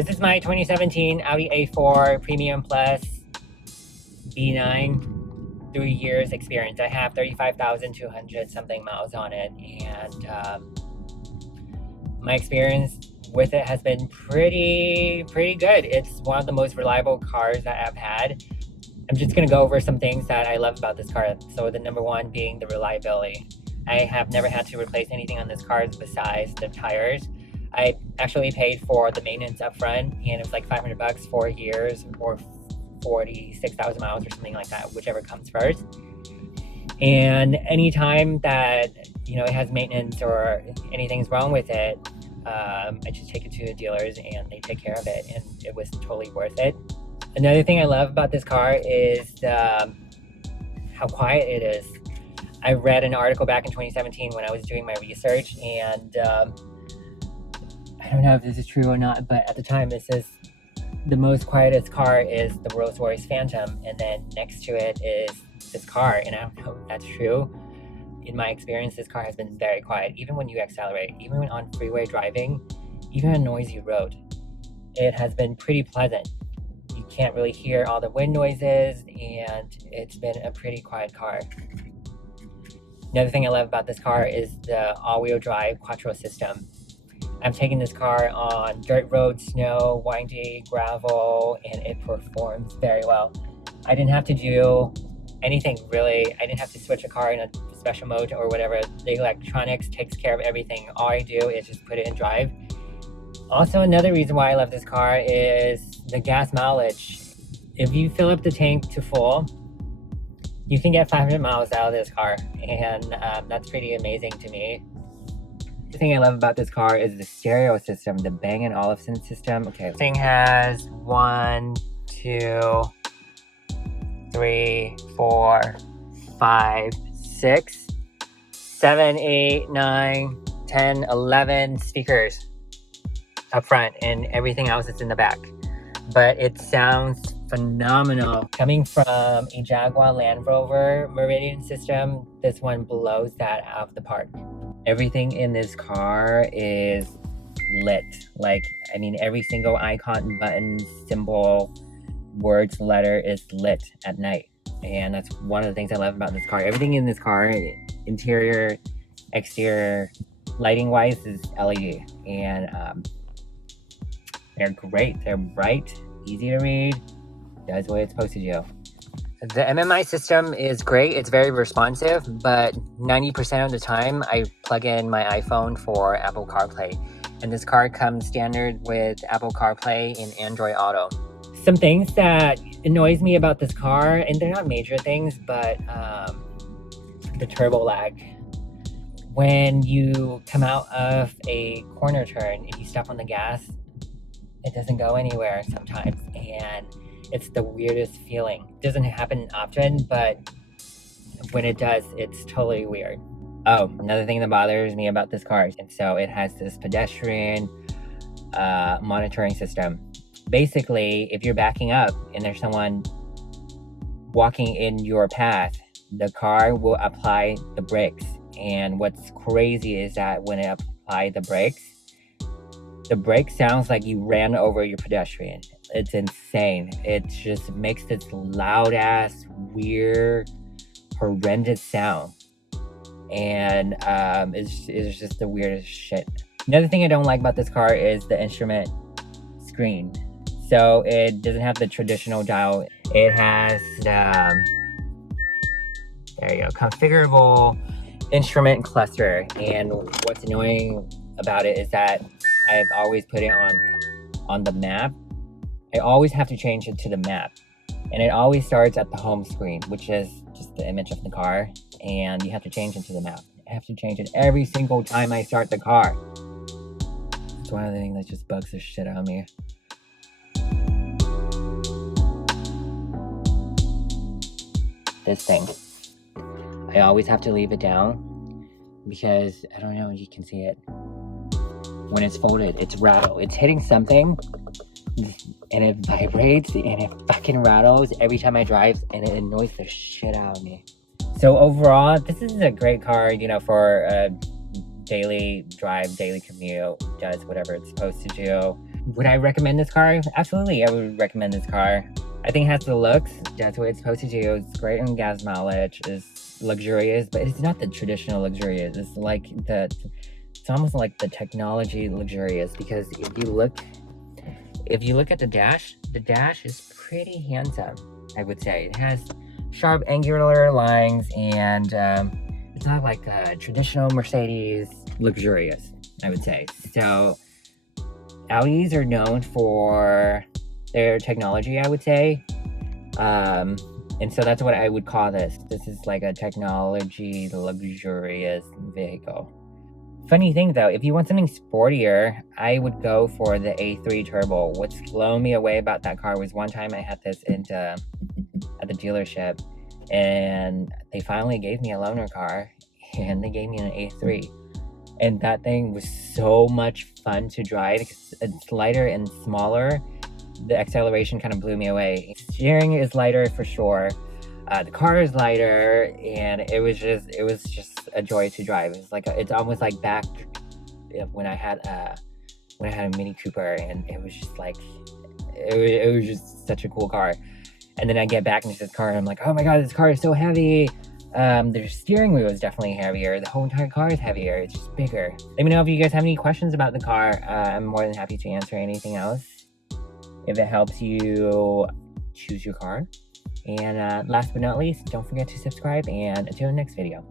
This is my 2017 Audi A4 Premium Plus B9, 3 years experience. I have 35,200 something miles on it, and my experience with it has been pretty good. It's one of the most reliable cars that I've had. I'm just gonna go over some things that I love about this car. So the number one being the reliability. I have never had to replace anything on this car besides the tires. I actually paid for the maintenance up front, and it was like $500 for years or 46,000 miles or something like that, whichever comes first. And anytime that it has maintenance or anything's wrong with it, I just take it to the dealers and they take care of it, and it was totally worth it. Another thing I love about this car is how quiet it is. I read an article back in 2017 when I was doing my research, and I don't know if this is true or not, but at the time it says the most quietest car is the Rolls-Royce Phantom, and then next to it is this car, and I don't know if that's true. In my experience, this car has been very quiet, even when you accelerate, even when on freeway driving, even on a noisy road. It has been pretty pleasant. You can't really hear all the wind noises, and it's been a pretty quiet car. Another thing I love about this car is the all-wheel drive Quattro system. I'm taking this car on dirt road, snow, windy, gravel, and it performs very well. I didn't have to do anything really. I didn't have to switch a car in a special mode or whatever. The electronics takes care of everything. All I do is just put it in drive. Also, another reason why I love this car is the gas mileage. If you fill up the tank to full, you can get 500 miles out of this car, and that's pretty amazing to me. The thing I love about this car is the stereo system, the Bang & Olufsen system. Okay, this thing has 1, 2, 3, 4, 5, 6, 7, 8, 9, 10, 11 speakers up front, and everything else is in the back. But it sounds phenomenal. Coming from a Jaguar Land Rover Meridian system, this one blows that out of the park. Everything in this car is lit. Every single icon, button, symbol, words, letter is lit at night. And that's one of the things I love about this car. Everything in this car, interior, exterior, lighting-wise, is LED. And they're great. They're bright, easy to read, does what it's supposed to do. The MMI system is great. It's very responsive, but 90% of the time I plug in my iPhone for Apple CarPlay. And this car comes standard with Apple CarPlay and Android Auto. Some things that annoys me about this car, and they're not major things, but the turbo lag. When you come out of a corner turn, if you step on the gas, it doesn't go anywhere sometimes, and it's the weirdest feeling. It doesn't happen often, but when it does, it's totally weird. Oh, another thing that bothers me about this car, and so it has this pedestrian monitoring system. Basically, if you're backing up and there's someone walking in your path, the car will apply the brakes. And what's crazy is that when it applies the brake sounds like you ran over your pedestrian. It's insane. It just makes this loud ass, weird, horrendous sound. And it's just the weirdest shit. Another thing I don't like about this car is the instrument screen. So it doesn't have the traditional dial. It has there you go, configurable instrument cluster. And what's annoying about it is that I've always put it on the map. I always have to change it to the map, and it always starts at the home screen, which is just the image of the car, and you have to change it to the map. I have to change it every single time I start the car. It's one of the things that just bugs the shit out of me. This thing, I always have to leave it down because I don't know if you can see it. When it's folded, it's rattled. It's hitting something, and it vibrates, and it fucking rattles every time I drive, and it annoys the shit out of me. So overall, this is a great car, for a daily drive, daily commute, does whatever it's supposed to do. Would I recommend this car? Absolutely, I would recommend this car. I think it has the looks. That's what it's supposed to do. It's great on gas mileage. It's luxurious, but it's not the traditional luxurious. It's like it's almost like the technology luxurious, because if you look at the dash is pretty handsome, I would say. It has sharp angular lines, and it's not like a traditional Mercedes luxurious, I would say. So Audis are known for their technology, I would say. And so that's what I would call this. This is like a technology luxurious vehicle. Funny thing though, if you want something sportier, I would go for the A3 Turbo. What's blown me away about that car was one time I had this at the dealership, and they finally gave me a loaner car, and they gave me an A3. And that thing was so much fun to drive because it's lighter and smaller. The acceleration kind of blew me away. Steering is lighter for sure. The car is lighter, and it was just a joy to drive. It's almost like back when I had a Mini Cooper, and it was just like it was just such a cool car. And then I get back into this car, and I'm like, oh my god, this car is so heavy. The steering wheel is definitely heavier. The whole entire car is heavier. It's just bigger. Let me know if you guys have any questions about the car. I'm more than happy to answer anything else if it helps you choose your car. And last but not least, don't forget to subscribe, and until the next video.